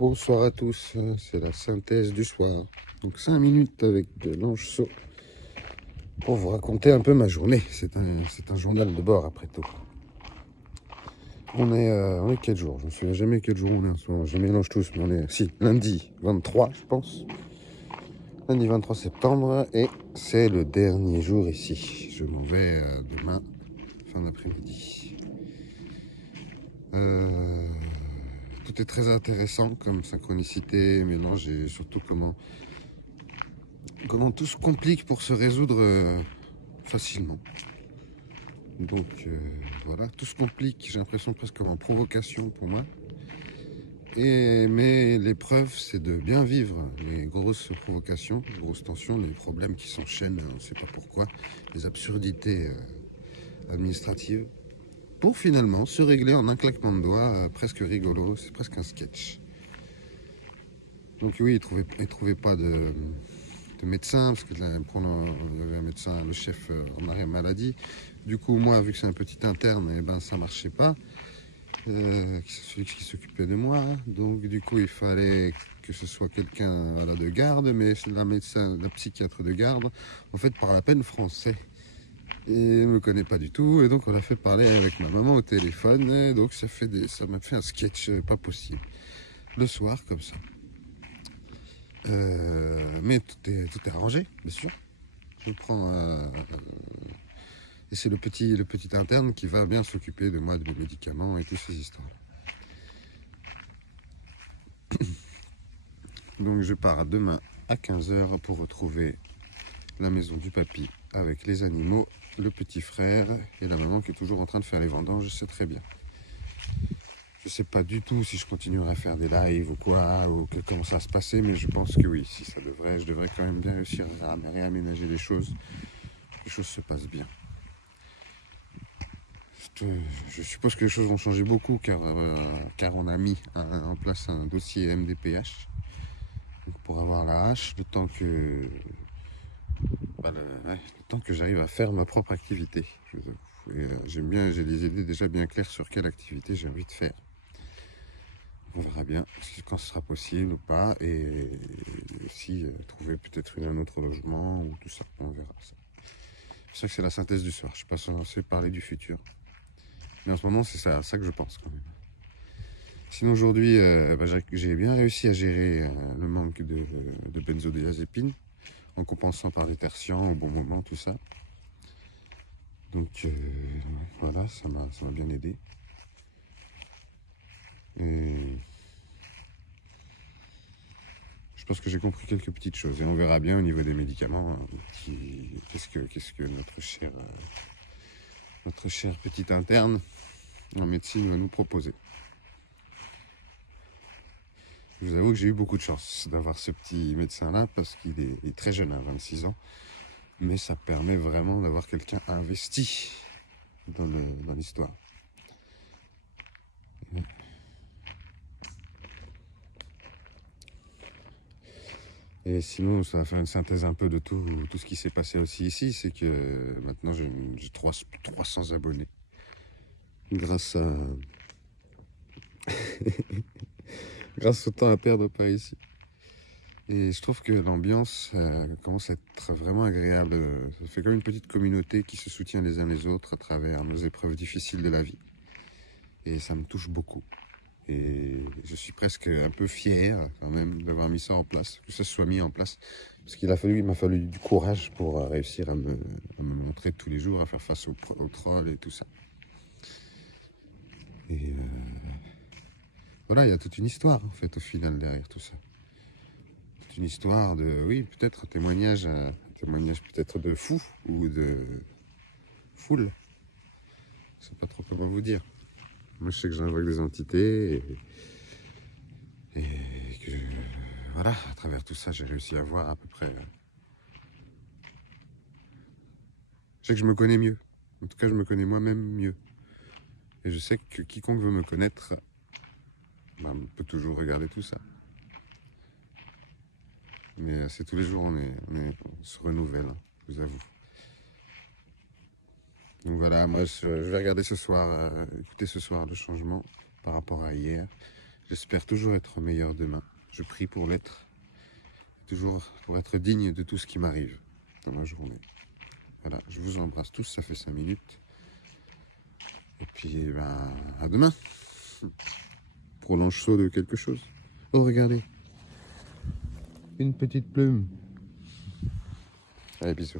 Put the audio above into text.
Bonsoir à tous, c'est la synthèse du soir. Donc 5 minutes avec de l'Ange pour vous raconter un peu ma journée. C'est un journal de bord après tout. On est quel jour? Je ne me souviens jamais quel jour on est en ce moment. Je mélange tous, mais on est lundi 23 je pense. Lundi 23 septembre et c'est le dernier jour ici. Je m'en vais demain, fin d'après-midi. Tout est très intéressant comme synchronicité, mélange et surtout comment tout se complique pour se résoudre facilement. Donc voilà, tout se complique, j'ai l'impression presque comme en provocation pour moi. Mais l'épreuve, c'est de bien vivre les grosses provocations, les grosses tensions, les problèmes qui s'enchaînent, on ne sait pas pourquoi, les absurdités administratives, pour finalement se régler en un claquement de doigts, presque rigolo, c'est presque un sketch. Donc oui, il trouvait pas de médecin, parce que il y avait un médecin, le chef en arrêt maladie. Du coup, moi, vu que c'est un petit interne, eh ben, ça marchait pas. Celui qui s'occupait de moi. Donc, du coup, il fallait que ce soit quelqu'un de garde, mais la psychiatre de garde, en fait, parle à peine français. Et ne me connaît pas du tout. Et donc, on a fait parler avec ma maman au téléphone. Et donc, ça m'a fait un sketch pas possible. Le soir, comme ça. Mais tout est arrangé, bien sûr. Je prends et c'est le petit interne qui va bien s'occuper de moi, de mes médicaments et toutes ces histoires. Donc je pars demain à 15 h pour retrouver la maison du papy avec les animaux, le petit frère et la maman qui est toujours en train de faire les vendanges, je sais très bien. Je sais pas du tout si je continuerai à faire des lives ou quoi, ou comment ça va se passer, mais je pense que oui, si je devrais quand même bien réussir à réaménager les choses se passent bien. Je suppose que les choses vont changer beaucoup car on a mis en place un dossier MDPH pour avoir la hache le temps que j'arrive à faire ma propre activité. J'ai des idées déjà bien claires sur quelle activité j'ai envie de faire. On verra bien quand ce sera possible ou pas, et aussi trouver peut-être un autre logement ou tout ça, on verra ça. C'est ça que c'est la synthèse du soir, je suis pas censé parler du futur. Mais en ce moment, c'est ça que je pense quand même. Sinon, aujourd'hui, j'ai bien réussi à gérer le manque de benzodiazépine en compensant par les tertians au bon moment, tout ça. Donc, voilà, ça m'a bien aidé. Et je pense que j'ai compris quelques petites choses. Et on verra bien au niveau des médicaments qu'est-ce que notre cher petit interne en médecine va nous proposer. Je vous avoue que j'ai eu beaucoup de chance d'avoir ce petit médecin-là parce qu'il est très jeune, 26 ans. Mais ça permet vraiment d'avoir quelqu'un investi dans l'histoire. Et sinon, ça va faire une synthèse un peu de tout ce qui s'est passé aussi ici. C'est que maintenant, j'ai 300 abonnés. Grâce au temps à perdre par ici. Et je trouve que l'ambiance commence à être vraiment agréable. Ça fait comme une petite communauté qui se soutient les uns les autres à travers nos épreuves difficiles de la vie. Et ça me touche beaucoup. Et je suis presque un peu fier quand même d'avoir mis ça en place, que ça soit mis en place. Parce qu'il m'a fallu du courage pour réussir à me montrer tous les jours, à faire face aux trolls et tout ça. Et voilà, il y a toute une histoire en fait au final derrière tout ça. Toute une histoire de, oui, peut-être un témoignage peut-être de fou ou de foule. Je sais pas trop comment vous dire. Moi je sais que j'invoque des entités et que voilà, à travers tout ça, j'ai réussi à voir à peu près. Je sais que je me connais mieux. En tout cas, je me connais moi-même mieux. Et je sais que quiconque veut me connaître peut toujours regarder tout ça. Mais c'est tous les jours, on se renouvelle, je vous avoue. Donc voilà, moi je vais regarder ce soir, écouter ce soir le changement par rapport à hier. J'espère toujours être meilleur demain. Je prie pour l'être. Toujours pour être digne de tout ce qui m'arrive dans la journée. Voilà, je vous embrasse tous, ça fait 5 minutes. Et puis, ben, à demain. Prolonge saut de quelque chose. Oh, regardez. Une petite plume. Allez, bisous.